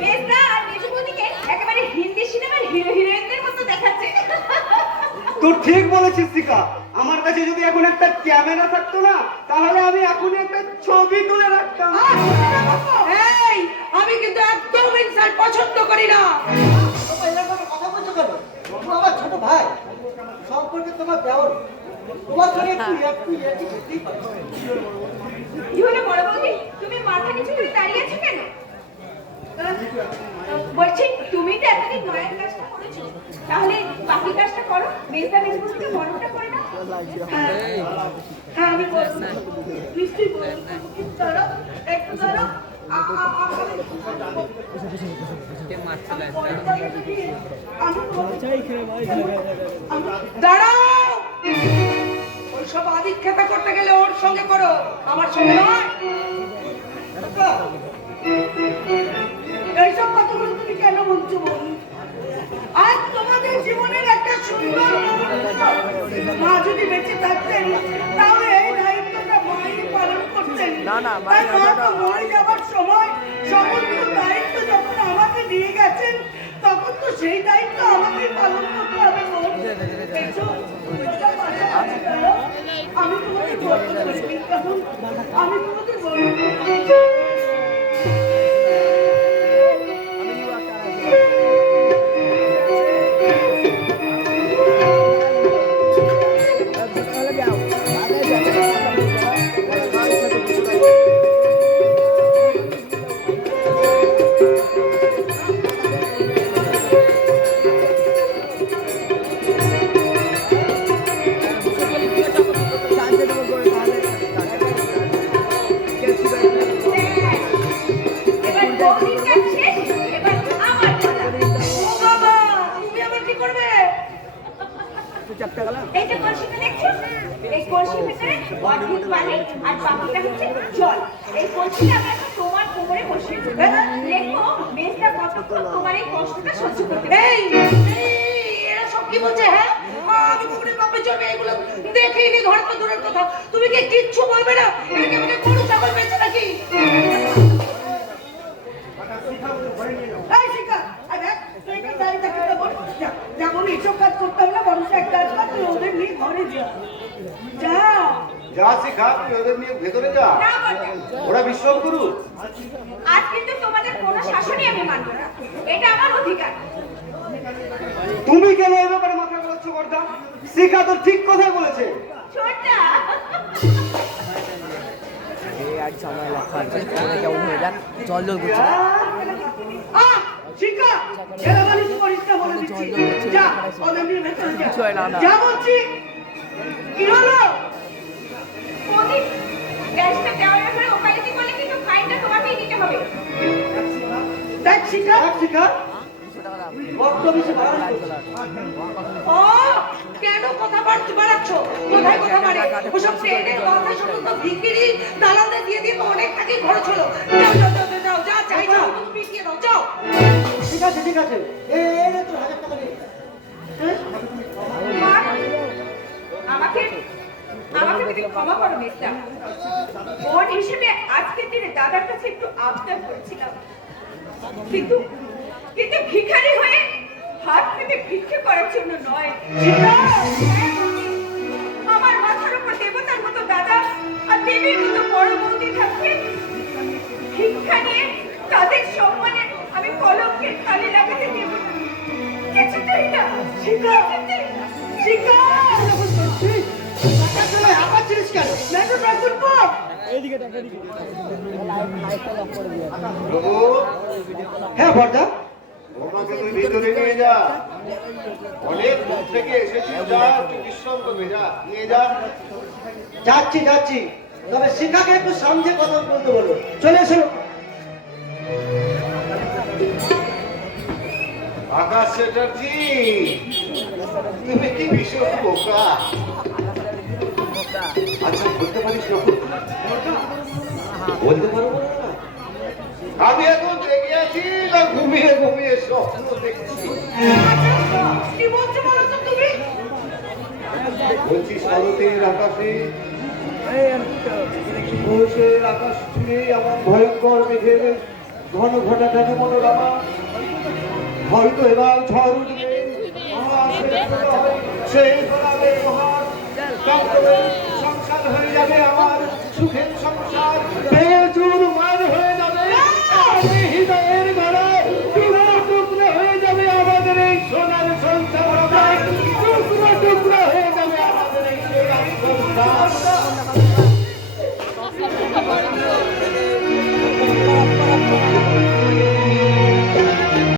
মেজদা আর মেজবুদিকে একেবারে হিন্দি সিনেমার হিরো হিরোইনদের মতো দেখাচ্ছে। তুই ঠিক বলেছিস শিখা, আমার কাছে যদি এখন একটা ক্যামেরা থাকতো না তাহলে আমি এখনই একটা ছবি তুলে রাখতাম। এই আমি কিন্তু একদম ইনসাল্ট পছন্দ করি না। কথা বলছো কেন? আমার ছোট ভাই সম্পর্কে তোমার দেওয়ার তোমার সঙ্গে একটু কি হলো বড় বৌদি, তুমি মাথা নিচু করে দাঁড়িয়ে আছো কেন? বলছি তুমি তো এতদিন মায়ের কাজটা করেছো, তাহলে বাকি কাজটা করো। মেজদা মেজবুদিকে বড়টা করে দাও। হ্যাঁ আমি বলবো, নিশ্চয়ই বলবো। দাঁড়াও, একটু দাঁড়াও। দাঁড়াও, ওইসব আদিক্ষেতা করতে গেলে ওর সঙ্গে করো, আমার সঙ্গে নয়। এইসব কথাগুলো তুমি কেন বলছো বল? আজ তোমাদের জীবনের একটা সুন্দর মা যদি বেঁচে থাকতেন তাহলে এই দায়িত্বটা মাই পালন করতেন। তাই মা তো মরে যাবার সময় সমস্ত দায়িত্ব যখন আমাকে দিয়ে গেছেন তখন তো সেই দায়িত্ব আমাকে পালন করতে হবে। আমি তোমাদের বলতে পারি, কারণ আমি তোমাদের বলতে এই যে কলসিটা দেখছো, এই কলসির ভিতরে অদ্ভুত পানি আর বাকিটা হচ্ছে জল। এই কলসিটা আমরা এখন তোমার কোমরে বসিয়ে দেবো। দেখো মেজদা কতক্ষণ তোমার এই কষ্টটা সহ্য করতে পারে। এরা সব কি বলছে? হ্যাঁ, আমি কখনো বাপের জন্য এগুলো দেখিনি, ঘরে তো দূরের কথা। তুমি কি কিচ্ছু বলবে না? এটাকে আমাকে গরু ছাগল বেঁচে নাকি? এই শিখা, তুই এখানে দাঁড়িয়ে থাকতে বল। যেমন এইসব কাজ করতাম না, বরং এক কাজ কর, তুই ওদের নিয়ে ঘরে যা। যা যা শিখা, তুই ওদের নিয়ে ভেতরে যা, ওরা বিশ্বাস করু। আজ কিন্তু তোমাদের কোনো শাসনই আমি মানব না, এটা আমার অধিকার। তুমি কেন এই ব্যাপারে মাথা ঘোরাচ্ছ বর্দা? শিখা তো ঠিক কথাই বলেছে। ছোটটা জল জল করছে। শিখা, এলাবানি করিস না বলে দিচ্ছি। যা, ওদের নিয়ে ভেতরে যা। যা বলছি। কি হলো? বৌদি, গ্যাসটা দেওয়ার ব্যাপারে ওকালতি করলে কিন্তু ফাইনটা তোমাকেই দিতে হবে। দেখ শিখা, শিখা বড্ড বেশি বাড়াবাড়ি করছিস। ও কেন কথা বাড়াচ্ছ? কোথায় কথা বাড়ে? ওসব ট্রেনের কথা শুনে তো ভিখিরি দালালদের দিয়ে দিয়ে তো অনেক টাকাই খরচ হলো। যাও যাও যাও যাও, যা চাইছো তুমি পিটিয়ে দাও, যাও। ঠিক আছে ঠিক আছে, এই নে তোর 1000 টাকা নে। মা, আমাকে তুমি ক্ষমা করো মেজদা। বোন হিসেবে আজকের দিনে দাদার কাছে একটু আবদার করেছিলাম, কিন্তু ভিখারি হয়ে হাত পেতে ভিক্ষে করার জন্য নয়। আমার মাথার উপর দেবতার মতো দাদা আর দেবীর মতো বড় বৌদি থাকবে, ভিক্ষা নিয়ে তাদের সম্মানে আমি কলঙ্কের থালি লাগাতে দেব না, কিছুতেই না। শিখা, শিখা, টাকা চলে আবার জিনিস কেন? মেট্রো ট্রান্সপোর্ট পর। হ্যাঁ বর্দা, ওনাকে তুই ভিতরে নিয়ে যা, অনেক দূর থেকে এসেছিস, যা তুই বিশ্রাম করবি, যা নিয়ে যা। যাচ্ছি যাচ্ছি, তবে শিখাকে একটু সমঝে কথা বলতে বলো। চলে এসো। আকাশ চ্যাটার্জি, তুমি কি ভীষণ বোকা। আচ্ছা বলতে পারিস যখন বলতে পারবো না। আমি এখন জেগে আছি না ঘুমিয়ে ঘুমিয়ে স্বপ্ন দেখছি। কি বলছো বলো তো তুমি? বলছি শরতের আকাশে ঘোষের আকাশ জুড়ে আমার ভয়ঙ্কর মেঘের ঘন ঘটাটা মনোরমা হয়তো এবার ঝড় উঠবে সেই ফলাবে মহান সংসার হয়ে যাবে আমার